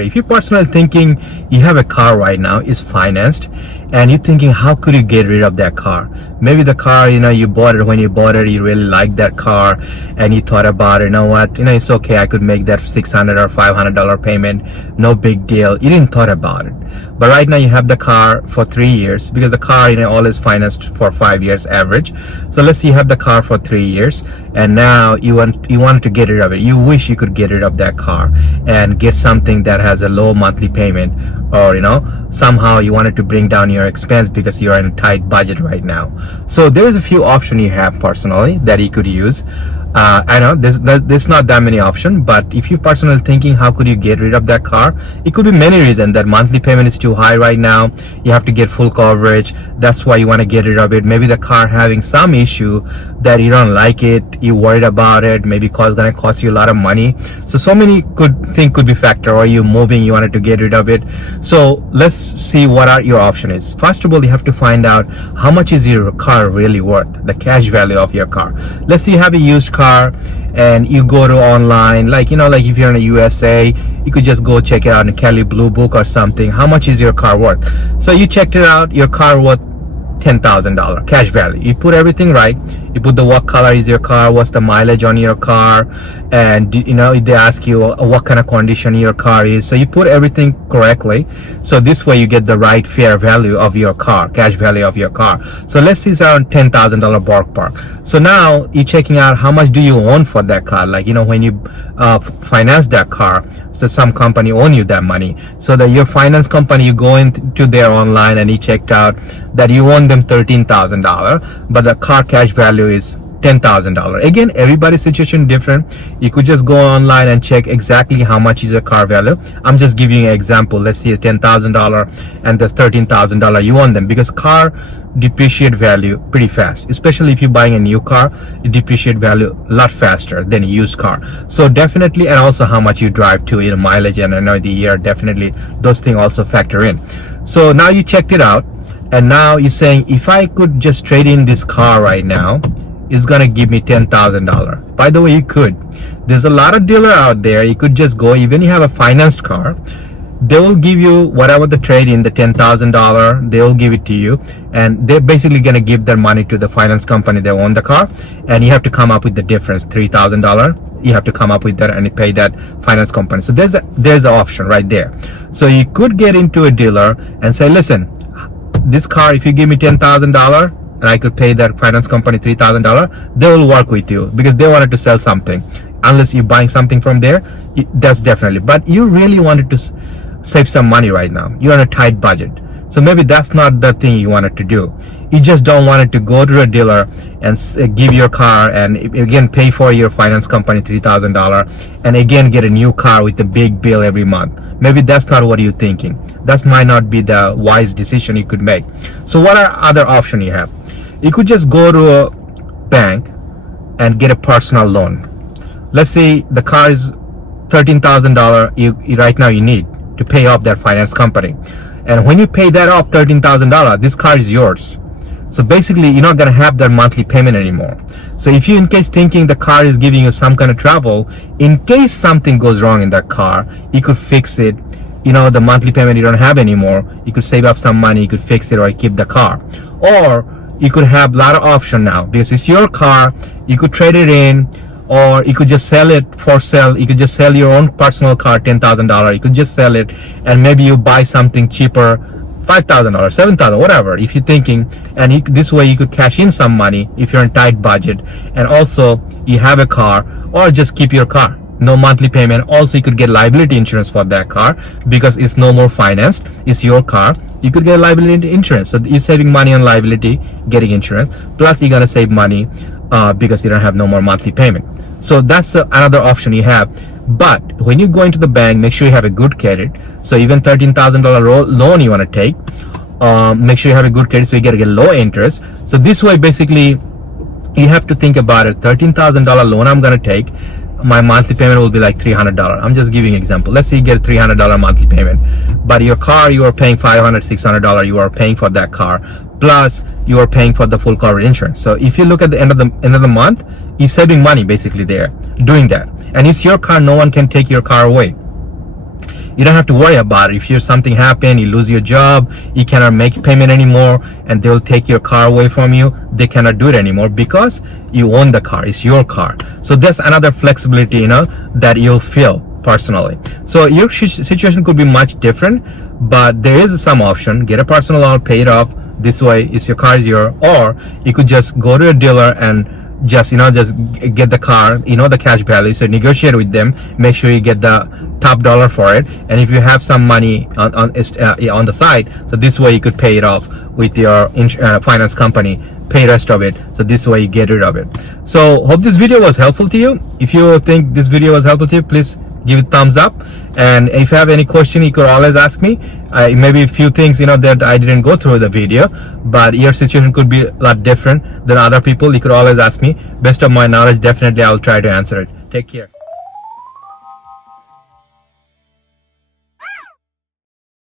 If you're personally thinking you have a car right now, is financed, and you're thinking how could you get rid of that car? Maybe the car, you bought it, when you bought it you really liked that car and you thought about it, it's okay, I could make that $600 or $500 payment, no big deal. You didn't thought about it, but right now you have the car for 3 years, because the car always financed for 5 years average. So let's say you have the car for 3 years and now you want to get rid of it. You wish you could get rid of that car and get something that has a low monthly payment, or somehow you wanted to bring down your expense because you're in a tight budget right now. So there's a few options you have personally that you could use. I know there's not that many options, but if you're personally thinking how could you get rid of that car, it could be many reasons. That monthly payment is too high right now, you have to get full coverage, that's why you want to get rid of it. Maybe the car having some issue that you don't like it, you worried about it, maybe it's gonna cost you a lot of money. So many could be factor, or you moving, you wanted to get rid of it. So let's see what are your option is. First of all, you have to find out how much is your car really worth, the cash value of your car. Let's say you have a used car and you go to online, like if you're in the USA, you could just go check it out in Kelly Blue Book or something. How much is your car worth? So you checked it out, your car worth $10,000 cash value. You put everything right, you put what color is your car, what's the mileage on your car, and they ask you what kind of condition your car is. So you put everything correctly, so this way you get the right fair value of your car, cash value of your car. So let's say it's around $10,000 ballpark. So now you're checking out how much do you own for that car. Like when you finance that car, so some company own you that money, so that your finance company, you go into their online and you checked out that you own them $13,000, but the car cash value is $10,000. Again, everybody's situation different. You could just go online and check exactly how much is your car value. I'm just giving you an example. Let's see, $10,000 and there's $13,000 you own them, because car depreciate value pretty fast, especially if you're buying a new car. It depreciate value a lot faster than a used car. So definitely, and also how much you drive to, mileage and the year, definitely those things also factor in. So now you checked it out, and now you're saying, if I could just trade in this car right now, it's gonna give me $10,000. By the way, you could. There's a lot of dealer out there. You could just go, even you have a financed car, they will give you whatever the trade in, the $10,000, they will give it to you, and they're basically gonna give their money to the finance company that own the car, and you have to come up with the difference, $3,000. You have to come up with that and you pay that finance company. So there's an option right there. So you could get into a dealer and say, listen, this car, if you give me $10,000 and I could pay that finance company $3,000, they will work with you because they wanted to sell something. Unless you're buying something from there, that's definitely. But you really wanted to save some money right now. You're on a tight budget. So maybe that's not the thing you wanted to do. You just don't want it to go to a dealer and give your car and again pay for your finance company $3,000 and again get a new car with a big bill every month. Maybe that's not what you're thinking. That might not be the wise decision you could make. So what are other options you have? You could just go to a bank and get a personal loan. Let's say the car is $13,000 right now you need to pay off that finance company. And when you pay that off, $13,000, this car is yours. So basically, you're not going to have that monthly payment anymore. So if you in case thinking the car is giving you some kind of trouble, in case something goes wrong in that car, you could fix it. The monthly payment you don't have anymore, you could save up some money, you could fix it or keep the car. Or you could have a lot of options now because it's your car. You could trade it in, or you could just sell it for sale. You could just sell your own personal car, $10,000. You could just sell it and maybe you buy something cheaper, $5,000, $7,000, whatever, if you're thinking. And this way you could cash in some money if you're on tight budget. And also you have a car, or just keep your car. No monthly payment. Also, you could get liability insurance for that car because it's no more financed. It's your car. You could get liability insurance. So you're saving money on liability, getting insurance. Plus, you're gonna save money because you don't have no more monthly payment. So that's another option you have. But when you go into the bank, make sure you have a good credit. So even $13,000 loan you want to take, make sure you have a good credit so you get low interest. So this way, basically, you have to think about it. $13,000 loan I'm gonna take. My monthly payment will be like $300. I'm just giving an example. Let's say you get a $300 monthly payment, but your car you are paying $500, $600. You are paying for that car, plus you are paying for the full coverage insurance. So if you look at the end of the month, you're saving money basically there doing that. And it's your car. No one can take your car away. you don't have to worry about it. If you something happen, you lose your job, you cannot make payment anymore, and they'll take your car away from you, they cannot do it anymore because you own the car. It's your car. So that's another flexibility, that you'll feel personally. So your situation could be much different, but there is some option. Get a personal loan, pay it off. This way, it's your car is yours. Or you could just go to a dealer and just get the car, the cash value. So negotiate with them, make sure you get the top dollar for it. And if you have some money on the side, so this way you could pay it off with your finance company, pay rest of it. So this way you get rid of it. So hope this video was helpful to you. If you think this video was helpful to you, please give it thumbs up. And if you have any question, you could always ask me. Maybe a few things that I didn't go through the video, but your situation could be a lot different than other people. You could always ask me. Best of my knowledge, definitely I will try to answer it. Take care.